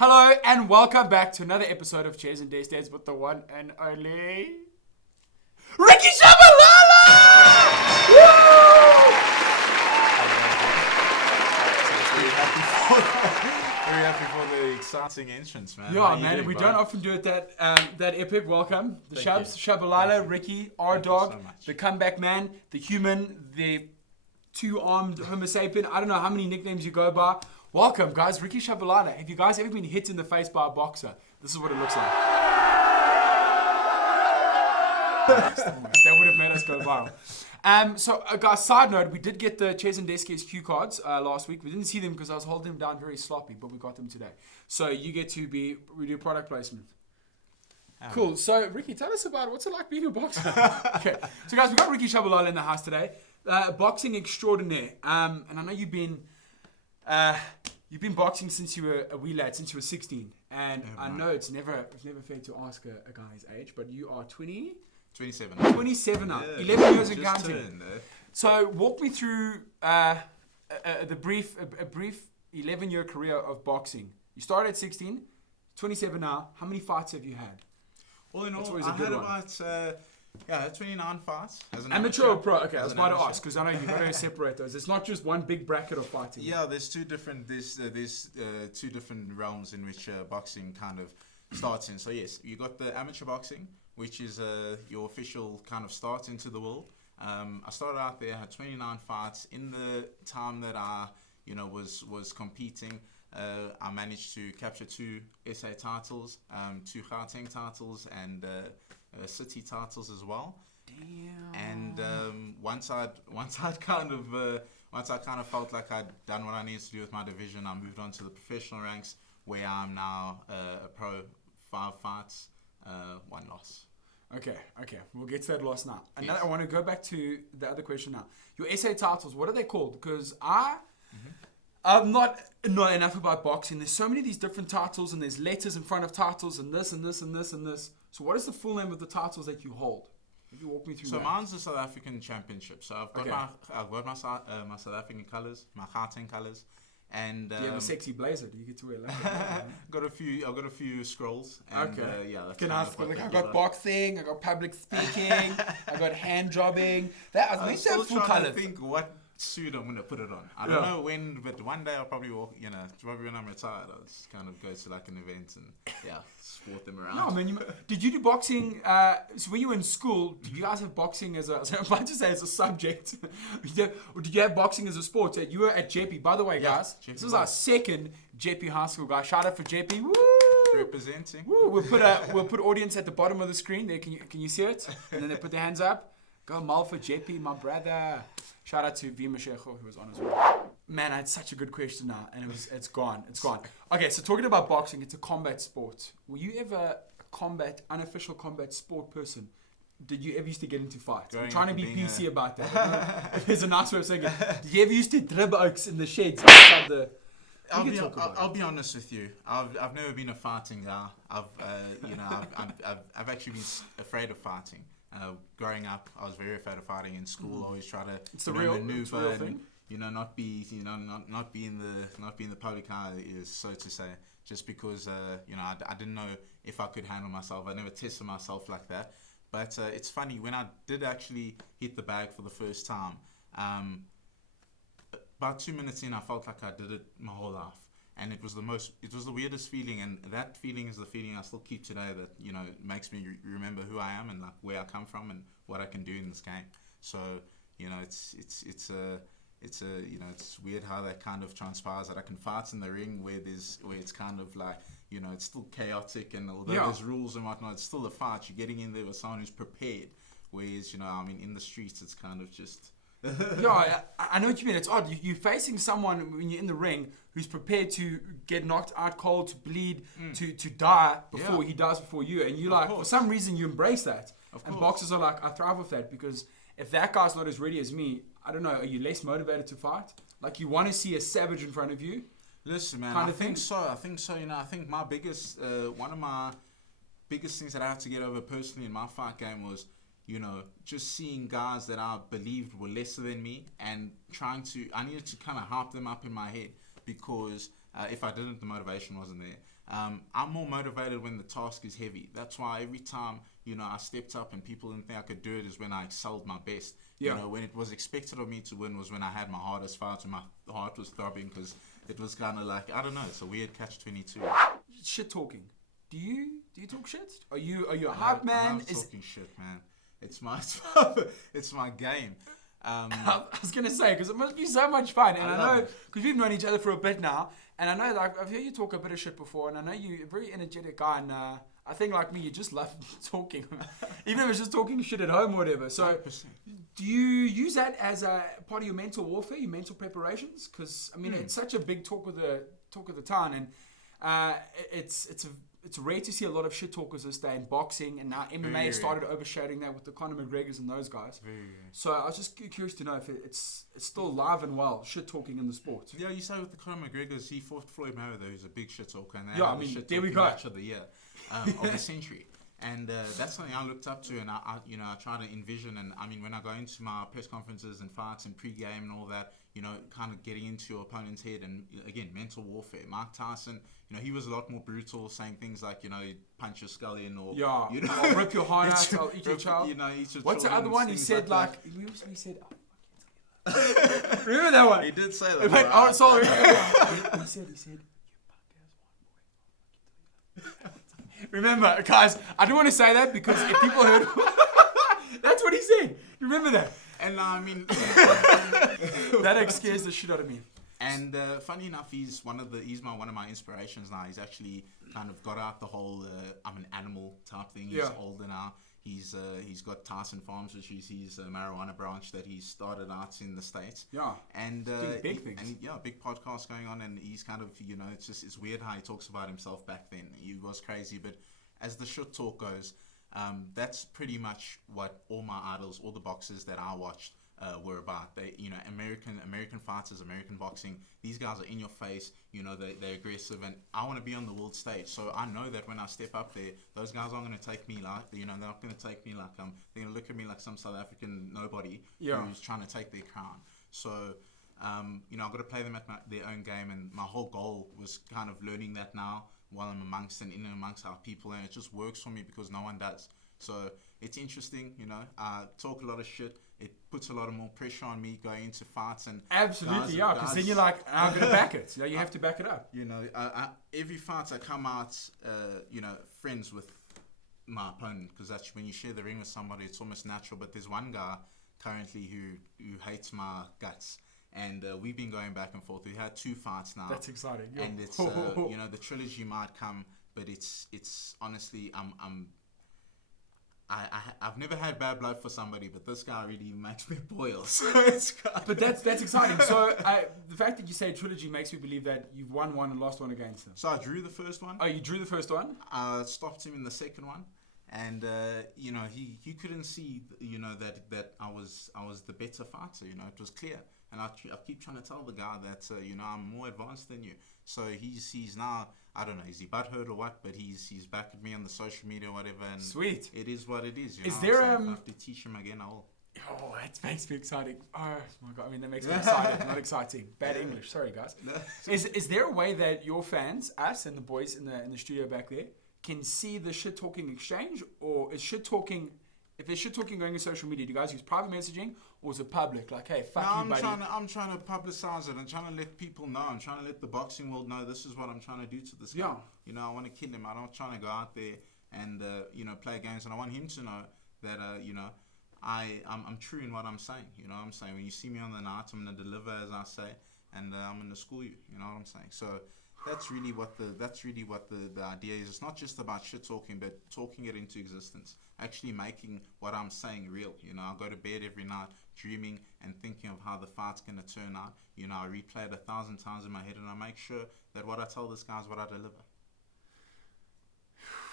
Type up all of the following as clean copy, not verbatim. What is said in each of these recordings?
Hello and welcome back to another episode of Chairs and Days with the one and only Ricky Shabalala! Very happy for the exciting entrance, man. Yeah, man, we don't often do it that epic. Welcome, the Shabs, Shabalala, Ricky, R-Dog, the comeback man, the human, the two-armed Homo sapien. I don't know how many nicknames you go by. Welcome, guys. Ricky Shabalala. Have you guys ever been hit in the face by a boxer? This is what it looks like. That would have made us go viral. So, guys, side note, we did get the Chairs and Desk cue cards last week. We didn't see them because I was holding them down very sloppy, but we got them today. So you get to we do product placement. Cool. So, Ricky, tell us about what's it like being a boxer. Okay. So, guys, we got Ricky Shabalala in the house today. Boxing extraordinaire. And I know you've been boxing since you were a wee lad, since you were 16. And I know it's never fair to ask a guy his age, but you are 20? 27. 27 now. Yeah, 11 years and counting. Turned, So walk me through a brief 11-year career of boxing. You started at 16, 27 now. How many fights have you had? All in all, I had about 29 fights. As an amateur or pro? Okay, I was about to ask because I know you've got to separate those. It's not just one big bracket of fighting. Yeah, there's two different two different realms in which boxing kind of starts in. So yes, you got the amateur boxing, which is your official kind of start into the world. I started out there, had 29 fights. In the time that I, was competing, I managed to capture 2 SA titles, 2 Gauteng titles, and city titles as well. Damn. And once I kind of felt like I'd done what I needed to do with my division, I moved on to the professional ranks, where I'm now a pro. 5 fights, 1 loss. Okay. We'll get to that loss now. And yes. I want to go back to the other question now. Your SA titles, what are they called? Because I'm not enough about boxing. There's so many of these different titles, and there's letters in front of titles, and this and this and this and this. So what is the full name of the titles that you hold? If you walk me through that. So mine's the South African Championship. So I've got my South African colours, my Gauteng colours. And do you have a sexy blazer? Do you get to wear I've got a few scrolls. And, okay. That's Can I ask? I got boxing. I got public speaking. I got hand jobbing. I'm still trying to think what suit I'm gonna put it on. I don't know when, but one day I'll probably walk. Probably when I'm retired, I'll just kind of go to like an event and sport them around. No, man. Did you do boxing? So when you were in school, did you guys have boxing as a? I'm about to say as a subject. Or did you have boxing as a sport? So you were at JP. By the way, guys, this is our second JP High School guy. Shout out for JP. Woo! Representing. Woo! We'll put audience at the bottom of the screen. There, can you see it? And then they put their hands up. Go Mal for JP, my brother. Shout out to V Mashego, who was on as well. Man, I had such a good question now, and it's gone. Okay, so talking about boxing, it's a combat sport. Were you ever a unofficial combat sport person? Did you ever used to get into fights? I'm trying to be PC about that. There's a nice way of saying it. Did you ever used to drib oaks in the sheds outside the... I'll be honest with you. I've never been a fighting guy. I've actually been afraid of fighting. Growing up, I was very afraid of fighting in school. Always try to maneuver and not be in the public eye, so to say. Just because I didn't know if I could handle myself. I never tested myself like that. But it's funny, when I did actually hit the bag for the first time, about 2 minutes in, I felt like I did it my whole life. And it was the weirdest feeling, and that feeling is the feeling I still keep today. That makes me remember who I am and like where I come from and what I can do in this game. So it's weird how that kind of transpires. That I can fight in the ring where it's kind of like it's still chaotic, and although there's rules and whatnot, it's still a fight. You're getting in there with someone who's prepared. Whereas in the streets, it's kind of just. I know what you mean. It's odd. You're facing someone when you're in the ring who's prepared to get knocked out cold, to bleed, to die before he dies before you, and you for some reason you embrace that. And boxers are like, I thrive with that, because if that guy's not as ready as me, I don't know. Are you less motivated to fight? Like, you want to see a savage in front of you? Listen, man. I think so. I think my biggest one of my biggest things that I had to get over personally in my fight game was. Just seeing guys that I believed were lesser than me and I needed to kind of hype them up in my head, because if I didn't, the motivation wasn't there. I'm more motivated when the task is heavy. That's why every time, I stepped up and people didn't think I could do it is when I excelled my best. Yeah. When it was expected of me to win was when I had my hardest fights and my heart was throbbing because it was kind of like, I don't know, it's a weird catch-22. Shit talking. Do you talk shit? Are you a hype man? I love talking shit, man. It's my game. I was gonna say because it must be so much fun, and I know because we've known each other for a bit now, and I know like I've heard you talk a bit of shit before, and I know you're a very energetic guy, and I think like me, you just love talking, even if it's just talking shit at home or whatever. So, 100%. do you use that as a part of your mental warfare, your mental preparations? Because I mean, it's such a big talk of the town, and it's rare to see a lot of shit talkers this day in boxing, and now MMA has started overshadowing that with the Conor McGregors and those guys. So I was just curious to know if it's still live and well, shit talking in the sport. Yeah, you say with the Conor McGregors, he fought Floyd Mayweather, who's a big shit talker, and I mean, there we go. Match of the year, of the century. And that's something I looked up to, and I try to envision. And I mean, when I go into my press conferences and fights and pre-game and all that, kind of getting into your opponent's head, and again, mental warfare. Mike Tyson, he was a lot more brutal, saying things like, he'd punch your skull in, or I'll rip your heart out, I'll eat your child. What's the other one? He said like, he said. Remember that one? He did say that. Right? Oh, sorry. he said. Remember, guys, I don't want to say that because if people heard, that's what he said. You remember that? And I mean, that scares the shit out of me. And funny enough, he's one of my inspirations now. He's actually kind of got out the whole I'm an animal type thing. He's older now. He's got Tyson Farms, which is his marijuana branch that he started out in the States. Yeah. And big things. And big podcast going on, and he's kind of it's weird how he talks about himself back then. He was crazy, but as the shit talk goes, that's pretty much what all my idols, all the boxers that I watched were about. They, American fighters, American boxing. These guys are in your face. They're aggressive, and I want to be on the world stage. So I know that when I step up there, those guys aren't going to take me like, they're not going to take me like they're going to look at me like some South African nobody who's trying to take their crown. So, I've got to play them at their own game, and my whole goal was kind of learning that now while I'm amongst and in and amongst our people, and it just works for me because no one does. So it's interesting, I talk a lot of shit. It puts a lot of more pressure on me going into fights, and absolutely, because then you're like, I'm going to back it. You have to back it up. Every fight I come out, friends with my opponent, because that's when you share the ring with somebody, it's almost natural. But there's one guy currently who hates my guts, and we've been going back and forth. We had 2 fights now. That's exciting. And it's the trilogy might come, but it's honestly I've never had bad blood for somebody, but this guy really makes me boil. So but that's exciting. So the fact that you say trilogy makes me believe that you've won one and lost one against him. So I drew the first one. Oh, you drew the first one? I stopped him in the second one, and he couldn't see that I was the better fighter. It was clear, and I keep trying to tell the guy that I'm more advanced than you. So he's now, I don't know, is he butthurt or what? But he's back at me on the social media or whatever. And sweet. It is what it is. Is there I have to teach him again. I will. Oh, that makes me exciting. Oh my god! I mean, that makes me excited. Not exciting. Bad English. Sorry, guys. Is there a way that your fans, us and the boys in the studio back there, can see the shit talking exchange, or is shit talking? If there's shit talking going on social media, do you guys use private messaging, or is it public? Like, hey, fuck you, buddy. I'm trying to publicize it. I'm trying to let people know. I'm trying to let the boxing world know this is what I'm trying to do to this guy. I want to kill him. I'm not trying to go out there and play games. And I want him to know that I'm true in what I'm saying. You know what I'm saying? When you see me on the night, I'm gonna deliver as I say, and I'm gonna school you. You know what I'm saying? So that's really what the idea is. It's not just about shit talking, but talking it into existence. Actually making what I'm saying real. I go to bed every night dreaming and thinking of how the fight's gonna turn out. I replay it 1,000 times in my head, and I make sure that what I tell this guy is what I deliver.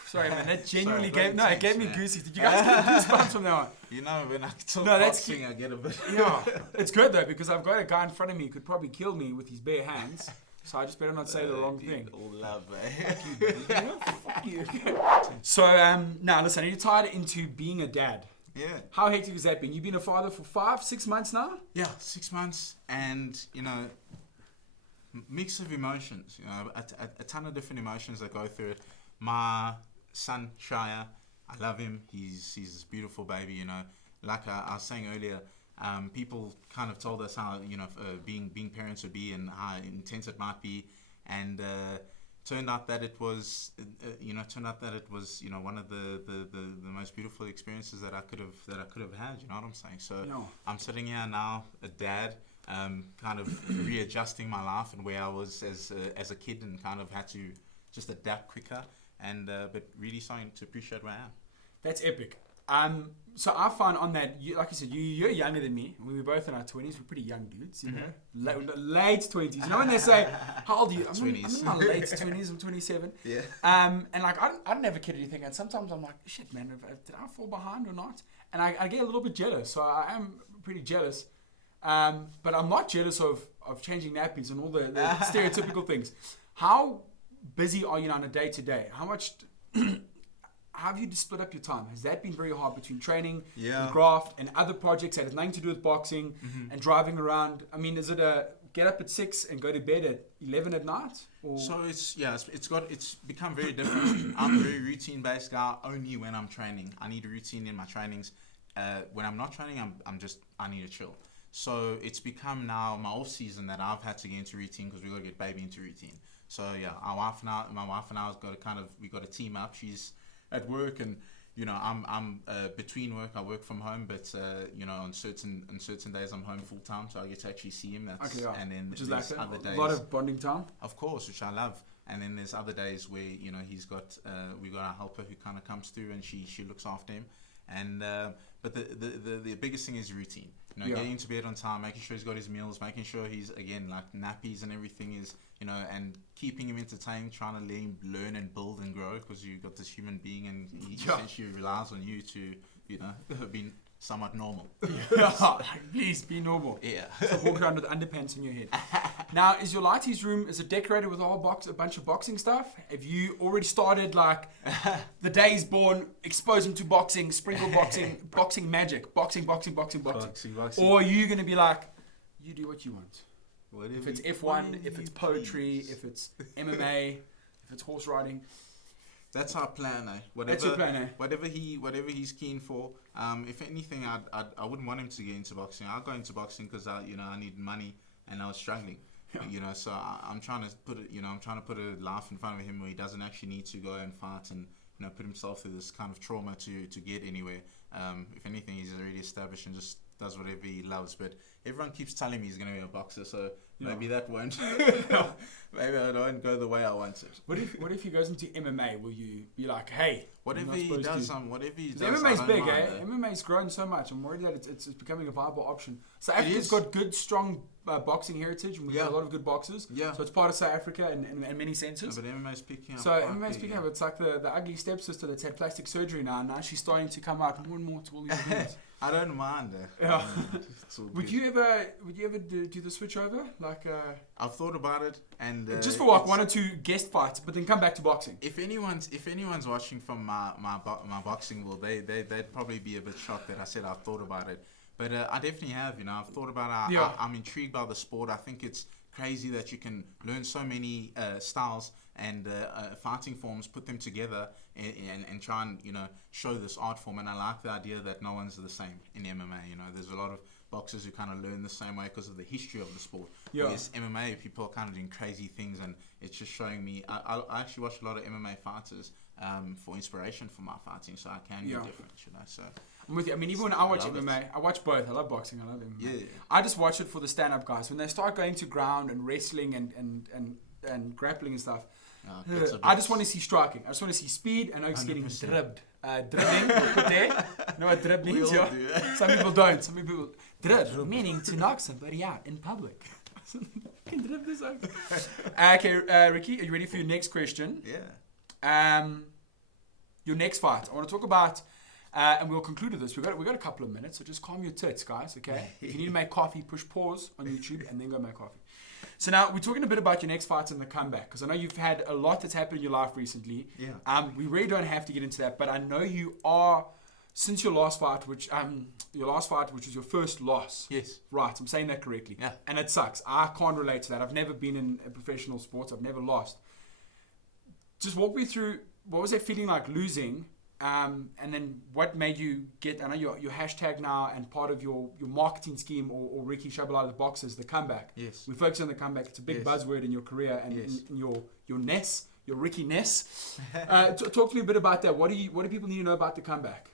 Sorry, man, that genuinely gave me goosies. Did you guys get goosebumps from that one? When I talk boxing, I get a bit. Yeah, it's good though, because I've got a guy in front of me who could probably kill me with his bare hands. So I just better not say the wrong thing. All love, man. Fuck you. So now listen, I need to tie it into being a dad. Yeah. How hectic has that been? You've been a father for 5-6 months now? Yeah, 6 months, and Mix of emotions, you know, a ton of different emotions that go through it. My son Shia, I love him. He's this beautiful baby, you know. Like I was saying earlier, people kind of told us how, you know, being parents would be and how intense it might be, and turned out that it was, you know, one of the most beautiful experiences that I could have had. You know what I'm saying? So I'm sitting here now, a dad. Kind of readjusting my life and where I was as a kid, and kind of had to just adapt quicker, and but really starting to appreciate where I am. That's epic. So I find on that, like you said, you're younger than me. We were both in our 20s. We're pretty young dudes, you know, late 20s. You know when they say, "How old are you?" I'm in my late 20s. I'm 27. Yeah. And like I don't have a kid or anything, and sometimes I'm like, "Shit, man, did I fall behind or not?" And I get a little bit jealous. So I am pretty jealous. But I'm not jealous of changing nappies and all the stereotypical things. How busy are you on a day to day? How much? How have you split up your time? Has that been very hard between training, and graft, and other projects that have nothing to do with boxing and driving around? I mean, is it a get up at 6 and go to bed at 11 at night? Or? So it's become very different. I'm a very routine based guy. Only when I'm training, I need a routine in my trainings. When I'm not training, I need to chill. So it's become now my off season that I've had to get into routine because we got to get baby into routine. So yeah, my wife and I have got to we got to team up. She's at work, and you know I'm between work. I work from home, but you know on certain days I'm home full time, so I get to actually see him. And then which is like other days, a lot of bonding time. Of course, which I love. And then there's other days where you know we got our helper who kind of comes through and she looks after him. And but the biggest thing is routine. You know, getting to bed on time, making sure he's got his meals, making sure he's again like nappies and everything is, you know, and keeping him entertained, trying to let him learn and build and grow because you've got this human being and he essentially relies on you to, you know, be somewhat normal. Please be normal. Yeah. So walk around with underpants on your head. Now, is your lighties room, is it decorated with a bunch of boxing stuff? Have you already started like the day he's born, expose him to boxing, sprinkle boxing magic, boxing? Or are you going to be like, you do what you want? If it's F1, if it's poetry, if it's MMA, if it's horse riding. That's our plan, eh? That's your plan, eh? Whatever he's keen for. If anything, I wouldn't want him to get into boxing. I'll go into boxing because I need money and I was struggling. You know, so I'm trying to put a life in front of him where he doesn't actually need to go and fight and you know put himself through this kind of trauma to get anywhere. If anything, he's already established and just does whatever he loves. But everyone keeps telling me he's going to be a boxer, so maybe that won't. Maybe I don't go the way I want it. What if he goes into MMA? Will you be like, hey? Whatever he does. MMA's big, eh? MMA's grown so much. I'm worried that it's becoming a viable option. South Africa's got good, strong boxing heritage, and we've got a lot of good boxers. Yeah. So it's part of South Africa in many senses. But MMA's picking up. So MMA's picking up. It's like the ugly stepsister that's had plastic surgery now, and now she's starting to come out more and more to all these events. I don't mind. Would you ever do the switch over? Like I've thought about it, and just for like 1 or 2 guest fights, but then come back to boxing. If anyone's watching from my boxing world, they'd probably be a bit shocked that I said I've thought about it. But I definitely have. You know, I've thought about it. I'm intrigued by the sport. I think it's crazy that you can learn so many styles and fighting forms, put them together, and try and you know show this art form. And I like the idea that no one's the same in MMA. You know, there's a lot of boxers who kind of learn the same way because of the history of the sport. Whereas MMA, people are kind of doing crazy things, and it's just showing me. I actually watch a lot of MMA fighters for inspiration for my fighting, so I can be different. You know, so. I'm with you. I mean, even when I watch MMA, I watch both. I love boxing. I love MMA. Yeah. I just watch it for the stand-up guys. When they start going to ground and wrestling and grappling and stuff, I just want to see striking. I just want to see speed, and I'm just getting dribbed. Dribbling, we'll put there. You know what drib means? Some people don't. Some people drib, meaning to knock somebody out in public. Can drib this out. Okay, Ricky, are you ready for your next question? Yeah. Your next fight. I want to talk about. And we'll conclude with this. We've got a couple of minutes, so just calm your tits, guys, okay? If you need to make coffee, push pause on YouTube and then go make coffee. So now, we're talking a bit about your next fights and the comeback, because I know you've had a lot that's happened in your life recently. Yeah. We really don't have to get into that, but I know you are since your last fight, which was your first loss. Yes. Right, I'm saying that correctly. Yeah. And it sucks. I can't relate to that. I've never been in a professional sports. I've never lost. Just walk me through, what was that feeling like losing? And then what made you get, I know your hashtag now and part of your marketing scheme or Ricky Shabalala the boxers, the comeback. Yes. We focus on the comeback. It's a big buzzword in your career and in your Ness, your Ricky Ness. Talk to me a bit about that. What do people need to know about the comeback?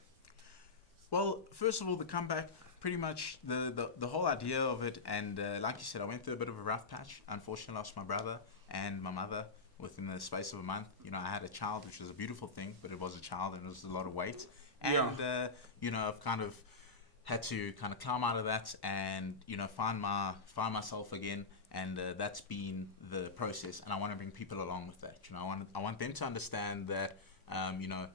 Well, first of all, the comeback, pretty much the whole idea of it, and like you said, I went through a bit of a rough patch. Unfortunately, I lost my brother and my mother within the space of a month. You know, I had a child, which was a beautiful thing, but it was a child and it was a lot of weight. And, you know, I've kind of had to kind of climb out of that and, you know, find myself again. And that's been the process. And I want to bring people along with that. You know, I want them to understand that, you know,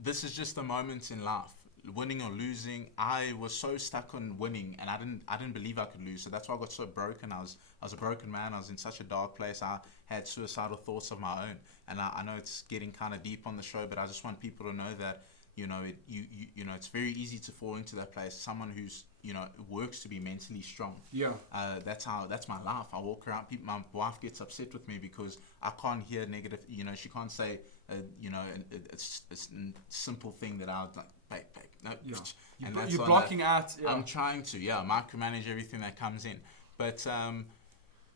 this is just a moment in life. Winning or losing, I was so stuck on winning, and I didn't believe I could lose. So that's why I got so broken. I was a broken man. I was in such a dark place. I had suicidal thoughts of my own. And I know it's getting kind of deep on the show, but I just want people to know that, you know, you know, it's very easy to fall into that place. Someone who's, you know, works to be mentally strong. Yeah. That's my life. I walk around. My wife gets upset with me because I can't hear negative. You know, she can't say, you know, it's a simple thing that I would like. Bake. No, and you're blocking out. Yeah. I'm trying to, micromanage everything that comes in. But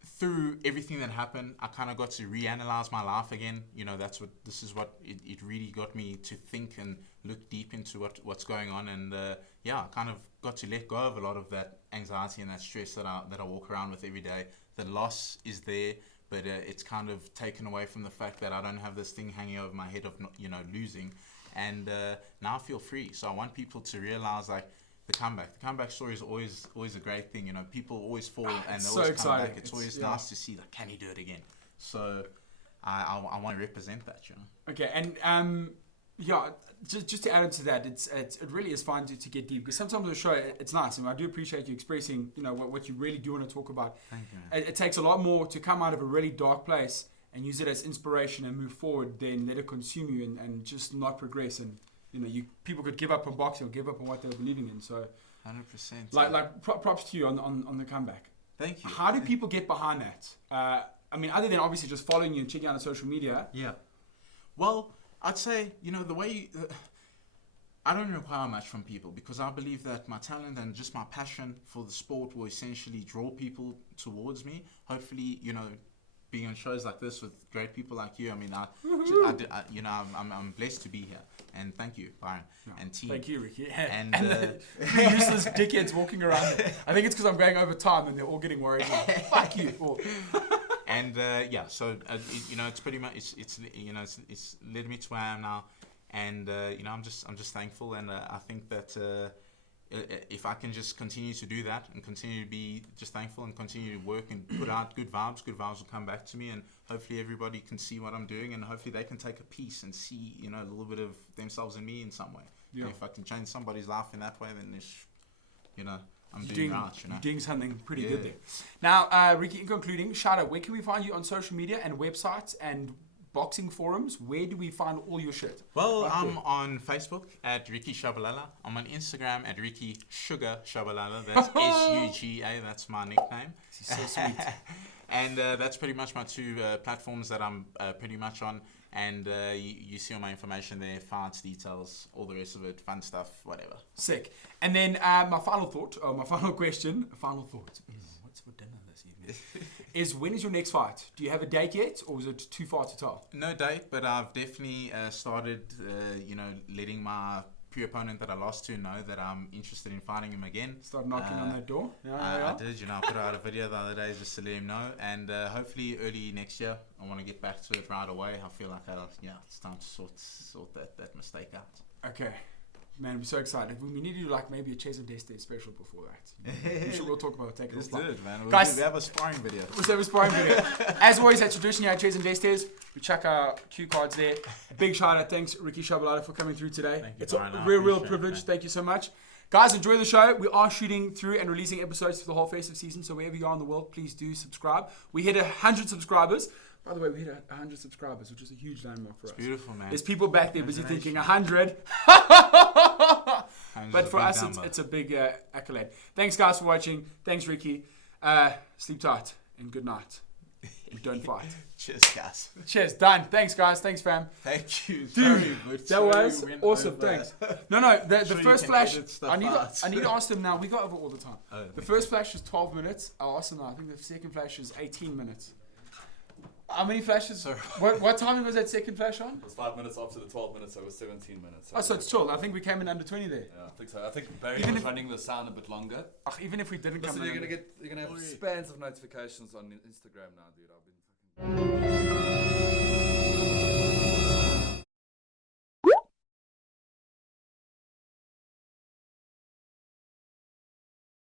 through everything that happened, I kind of got to reanalyze my life again. You know, this is what it really got me to think and look deep into what's going on. And I kind of got to let go of a lot of that anxiety and that stress that I walk around with every day. The loss is there, but it's kind of taken away from the fact that I don't have this thing hanging over my head of, you know, losing. And now I feel free. So I want people to realize, like, the comeback story is always a great thing. You know, people always fall and they always come back. It's always nice to see, like, can he do it again? So I want to represent that, you know. Okay, and just to add into that, it really is fun to get deep, because sometimes on the show it's nice, and I do appreciate you expressing, you know, what you really do want to talk about. Thank you, man. It takes a lot more to come out of a really dark place and use it as inspiration and move forward, then let it consume you and just not progress. And, you know, people could give up on boxing or give up on what they're believing in. So 100%. Like props to you on the comeback. Thank you. How do people get behind that? I mean, other than obviously just following you and checking out on social media. Yeah. Well, I'd say, you know, the way I don't require much from people, because I believe that my talent and just my passion for the sport will essentially draw people towards me. Hopefully, you know, being on shows like this with great people like you, I mean, you know, I'm blessed to be here, and thank you, Byron and team. Thank you, Ricky. And useless dickheads walking around. I think it's because I'm going over time, and they're all getting worried. Like, fuck you. And so you know, it's pretty much it's you know, it's led me to where I am now, and you know, I'm just thankful, and I think that. If I can just continue to do that and continue to be just thankful and continue to work and put out good vibes will come back to me, and hopefully everybody can see what I'm doing, and hopefully they can take a piece and see, you know, a little bit of themselves in me in some way. Yeah. And if I can change somebody's life in that way, then you know, I'm doing right, you know. You're doing something pretty good there. Now, Ricky, in concluding, shout out, where can we find you on social media and websites and boxing forums? Where do we find all your shit? Well, I'm on Facebook at Ricky Shabalala. I'm on Instagram at Ricky Sugar Shabalala. That's SUGA. That's my nickname. This is so sweet. And that's pretty much my two platforms that I'm pretty much on. And you see all my information there, fights, details, all the rest of it, fun stuff, whatever. Sick. And then my final question. What's for dinner this evening? Is when is your next fight? Do you have a date yet, or is it too far to tell? No date, but I've definitely started, you know, letting my pre-opponent that I lost to know that I'm interested in fighting him again. Start knocking on that door? I did, you know, I put out a video the other day just to let him know, and hopefully early next year, I want to get back to it right away. I feel like, it's time to sort that mistake out. Okay. Man, I'm so excited. We need to do like maybe a Chase and Destiny special before that. We'll talk about it. Let's do it, man. Guys, we have a sparring video. As always, at tradition here at Chase and Destiny, we check our cue cards there. Big shout out. Thanks, Ricky Shabalala, for coming through today. Thank you, it's Brian, a real privilege. Thank you so much. Guys, enjoy the show. We are shooting through and releasing episodes for the whole festive season, so wherever you are in the world, please do subscribe. We hit 100 subscribers. By the way, we hit 100 subscribers, which is a huge landmark for us. Beautiful, man. There's people back there busy thinking 100. But for us, it's a big accolade. Thanks, guys, for watching. Thanks, Ricky. Sleep tight and good night. And don't fight. Cheers, guys. Cheers. Done. Thanks, guys. Thanks, fam. Thank you. Dude, that was awesome. Thanks. No. The first flash. I need to ask them now. We go over all the time. The first flash is 12 minutes. I'll ask them now. I think the second flash is 18 minutes. How many flashes? What timing was that second flash on? It was 5 minutes after the 12 minutes, so it was 17 minutes. So it's chill. I think we came in under 20 there. Yeah, I think so. I think Barry was running the sound a bit longer. Even if we didn't come in. You're gonna have spans of notifications on Instagram now, dude. I've been fucking